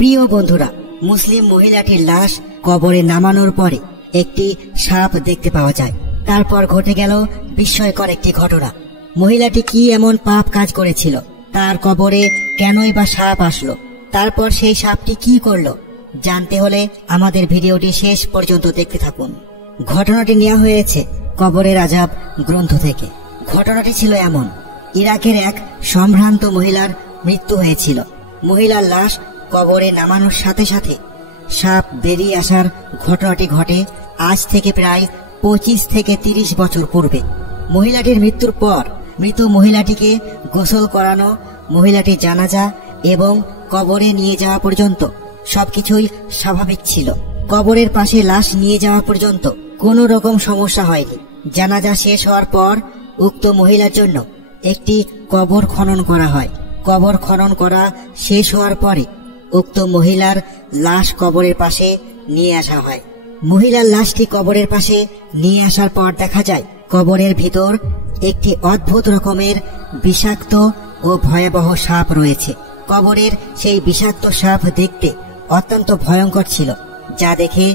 প্রিয় বন্ধুরা, মুসলিম মহিলাটির লাশ কবরে নামানোর পরে একটি সাপ দেখতে পাওয়া যায়। তারপর ঘটে গেল বিস্ময়কর একটি ঘটনা। মহিলাটি কি এমন পাপ কাজ করেছিল? তার কবরে কেনই বা সাপ আসলো? তারপর সেই সাপটি কি করলো? জানতে হলে আমাদের ভিডিওটি শেষ পর্যন্ত দেখতে থাকুন। ঘটনাটি নেওয়া হয়েছে কবরের আযাব গ্রন্থ থেকে। ঘটনাটি ছিল এমন: ইরাকের এক সম্ভ্রান্ত মহিলার মৃত্যু হয়েছিল। মহিলার লাশ কবরে নামানোর সাথে সাথে সাপ বেরিয়ে আসার ঘটনাটি ঘটে আজ থেকে প্রায় 25 থেকে 30 বছর পূর্বে। মহিলাটির মৃত্যুর পর মৃত মহিলাটিকে গোসল করানো, মহিলাটির জানাজা এবং কবরে নিয়ে যাওয়া পর্যন্ত সবকিছুই স্বাভাবিক ছিল। কবরের পাশে লাশ নিয়ে যাওয়া পর্যন্ত কোনো রকম সমস্যা হয়নি। জানাজা শেষ হওয়ার পর উক্ত মহিলার জন্য একটি কবর খনন করা হয়। কবর খনন করা শেষ হওয়ার পরে উক্ত মহিলার লাশ কবরের পাশে নিয়ে আসা হয়। মহিলার লাশটি কবরের পাশে নিয়ে আসার পর দেখা যায় কবরের ভিতর একটি অদ্ভুত রকমের বিষাক্ত ও ভয়াবহ সাপ রয়েছে। কবরের সেই বিষাক্ত সাপ দেখতে অত্যন্ত ভয়ঙ্কর ছিল, যা দেখে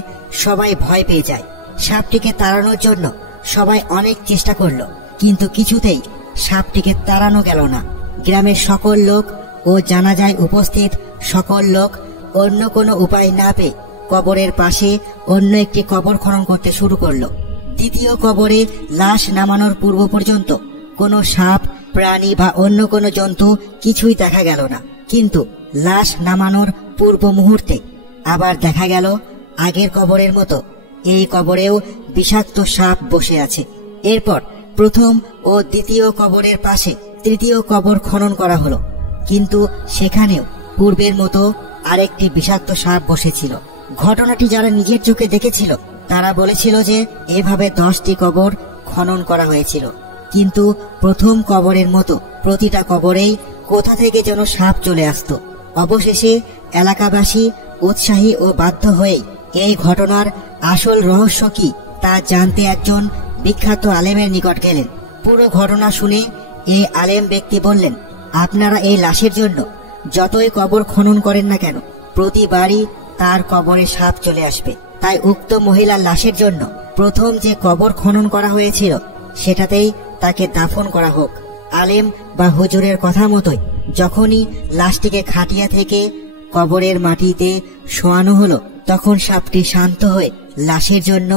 সবাই ভয় পেয়ে যায়। সাপটিকে তাড়ানোর জন্য সবাই অনেক চেষ্টা করল, কিন্তু কিছুতেই সাপটিকে তাড়ানো গেল না। গ্রামের সকল লোক ও জানাজায় উপস্থিত সকল লোক অন্য কোনো উপায় না পেয়ে কবরের পাশে অন্য একটি কবর খনন করতে শুরু করলো। দ্বিতীয় কবরে লাশ নামানোর পূর্ব পর্যন্ত কোনো সাপ, প্রাণী বা অন্য কোনো জন্তু কিছুই দেখা গেল না। কিন্তু লাশ নামানোর পূর্ব মুহূর্তে আবার দেখা গেল আগের কবরের মতো এই কবরেও বিষাক্ত সাপ বসে আছে। এরপর প্রথম ও দ্বিতীয় কবরের পাশে তৃতীয় কবর খনন করা হলো, কিন্তু সেখানেও পূর্বের মতো আরেকটি বিষাক্ত সাপ বসেছিল। ঘটনাটি যারা নিজের চোখে দেখেছিল তারা বলেছিল যে এভাবে 10টি কবর খনন করা হয়েছিল, কিন্তু প্রথম কবরের মতো প্রতিটা কবরেই কোথা থেকে যেন সাপ চলে আসতো। অবশেষে এলাকাবাসী উৎসাহী ও বাধ্য হয়ে এই ঘটনার আসল রহস্য কি তা জানতে একজন বিখ্যাত আলেমের নিকট গেলেন। পুরো ঘটনা শুনে এই আলেম ব্যক্তি বললেন, আপনারা এই লাশের জন্য যতই কবর খনন করেন না কেন, প্রতিবারই তার কবরে সাপ চলে আসবে। তাই উক্ত মহিলার লাশের জন্য প্রথম যে কবর খনন করা হয়েছিল সেটাতেই তাকে দাফন করা হোক। আলেম বা হুজুরের কথা মতোই যখনই লাশটিকে খাটিয়া থেকে কবরের মাটিতে শোয়ানো হলো, তখন সাপটি শান্ত হয়ে লাশের জন্য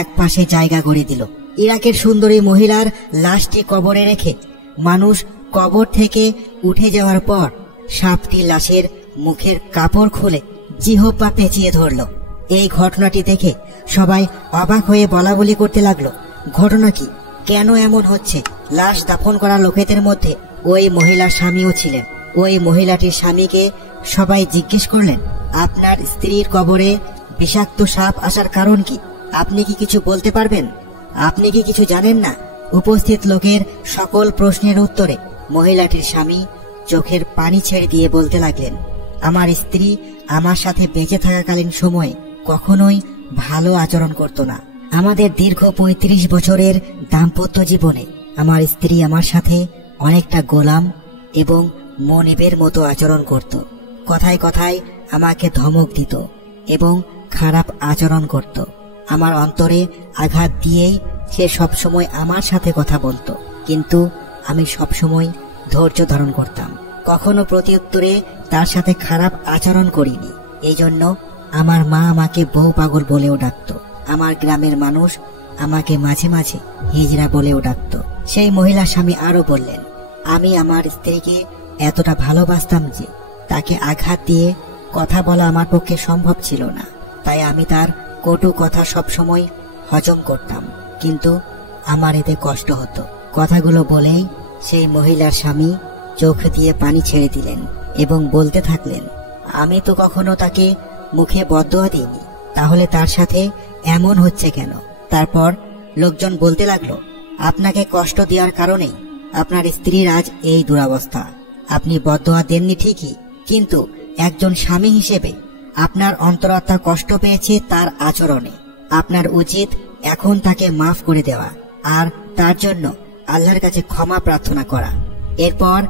এক পাশে জায়গা করে দিল। ইরাকের সুন্দরী মহিলার লাশটি কবরে রেখে মানুষ কবর থেকে উঠে যাওয়ার পর সাপটি লাশের মুখের কাপড় খুলে জিহ্বা পেঁচিয়ে ধরল। এই ঘটনাটি দেখে সবাই অবাক হয়ে বলা বলি করতে লাগলো, ঘটনা কি? কেন এমন হচ্ছে? লাশ দাফন করা লোকেদের মধ্যে ওই মহিলার স্বামীও ছিলেন। ওই মহিলাটির স্বামীকে সবাই জিজ্ঞেস করলেন, আপনার স্ত্রীর কবরে বিষাক্ত সাপ আসার কারণ কি? আপনি কি কিছু বলতে পারবেন? আপনি কি কিছু জানেন না? উপস্থিত লোকের সকল প্রশ্নের উত্তরে মহিলাটির স্বামী চোখের পানি ছেড়ে দিয়ে বলতে লাগলেন, আমার স্ত্রী আমার সাথে বেঁচে থাকাকালীন সময়ে কখনোই ভালো আচরণ করত না। আমাদের দীর্ঘ 35 বছরের দাম্পত্য জীবনে আমার স্ত্রী আমার সাথে অনেকটা গোলাম এবং মনিবের মতো আচরণ করত। কথায় কথায় আমাকে ধমক দিত এবং খারাপ আচরণ করত। আমার অন্তরে আঘাত দিয়েই সে সবসময় আমার সাথে কথা বলতো, কিন্তু আমি সবসময় ধৈর্য ধারণ করতাম। কখনো প্রতিউত্তরে তার সাথে খারাপ আচরণ করিনি। এই জন্য আমার মা আমাকে বউ পাগল বলেও ডাকতো। আমার গ্রামের মানুষ আমাকে মাঝে মাঝে হিজড়া বলেও ডাকতো। সেই মহিলা স্বামী আরো বললেন, আমি আমার স্ত্রীকে এতটা ভালোবাসতাম যে তাকে আঘাত দিয়ে কথা বলা আমার পক্ষে সম্ভব ছিল না। তাই আমি তার কটু কথা সবসময় হজম করতাম, কিন্তু আমার এতে কষ্ট হতো। কথাগুলো বলেই সেই মহিলার স্বামী চোখ দিয়ে পানি ছেড়ে দিলেন এবং বলতে থাকলেন, আমি তো কখনো তাকে মুখে বদদোয়া দিইনি, তাহলে তার সাথে এমন হচ্ছে কেন? তারপর লোকজন বলতে লাগলো, আপনাকে কষ্ট দেওয়ার কারণেই আপনার স্ত্রীর আজ এই দুরবস্থা। আপনি বদদোয়া দেননি ঠিকই, কিন্তু একজন স্বামী হিসেবে আপনার অন্তরাত্মা কষ্ট পেয়েছে তার আচরণে। আপনার উচিত এখন তাকে মাফ করে দেওয়া আর তার জন্য আল্লাহর কাছে ক্ষমা প্রার্থনা করা। এরপর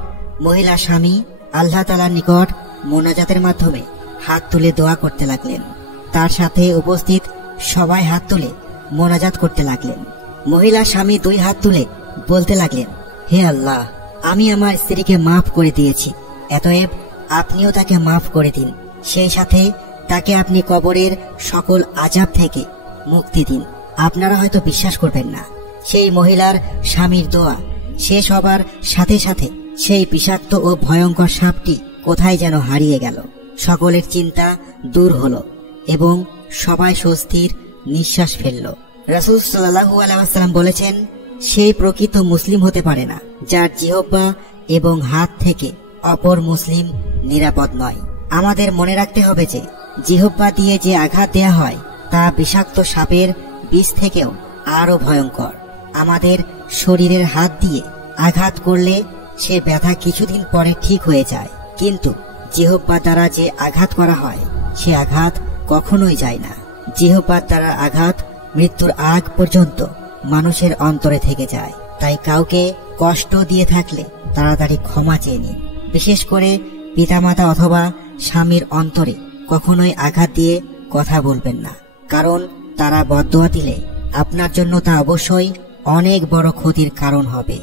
মহিলা স্বামী আল্লাহ তাআলার নিকট মোনাজাতের মাধ্যমে হাত তুলে দোয়া করতে লাগলেন। তার সাথে উপস্থিত সবাই হাত তুলে মোনাজাত করতে লাগলেন। মহিলা স্বামী 2 হাত তুলে বলতে লাগলেন, হে আল্লাহ, আমি আমার স্ত্রীকে মাফ করে দিয়েছি, অতএব আপনিও তাকে মাফ করে দিন। সেই সাথে তাকে আপনি কবরের সকল আযাব থেকে মুক্তি দিন। আপনারা হয়তো বিশ্বাস করবেন না, সেই মহিলার স্বামীর দোয়া শেষ হবার সাথে সাথে সেই বিষাক্ত ও ভয়ঙ্কর সাপটি কোথায় যেন হারিয়ে গেল। সকলের চিন্তা দূর হলো এবং সবাই স্বস্তির নিঃশ্বাস ফেলল। রাসূল সাল্লাল্লাহু আলাইহি ওয়াসাল্লাম বলেছেন, সেই প্রকৃত মুসলিম হতে পারে না যার জিহ্বা এবং হাত থেকে অপর মুসলিম নিরাপদ নয়। আমাদের মনে রাখতে হবে যে জিহ্বা দিয়ে যে আঘাত দেয়া হয় তা বিষাক্ত সাপের বিষ থেকেও আরো ভয়ঙ্কর। আমাদের শরীরের হাত দিয়ে আঘাত করলে সে ব্যথা কিছুদিন পরে ঠিক হয়ে যায়, কিন্তু জিহ্বা দ্বারা যে আঘাত করা হয় সে আঘাত কখনোই যায় না। জিহ্বার দ্বারা আঘাত মৃত্যুর আগ পর্যন্ত মানুষের অন্তরে থেকে যায়। তাই কাউকে কষ্ট দিয়ে থাকলে তাড়াতাড়ি ক্ষমা চেয়ে নিন। বিশেষ করে পিতামাতা অথবা স্বামীর অন্তরে কখনোই আঘাত দিয়ে কথা বলবেন না, কারণ তারা বদদোয়া দিলে আপনার জন্য তা অবশ্যই অনেক বড় ক্ষতির কারণ হবে।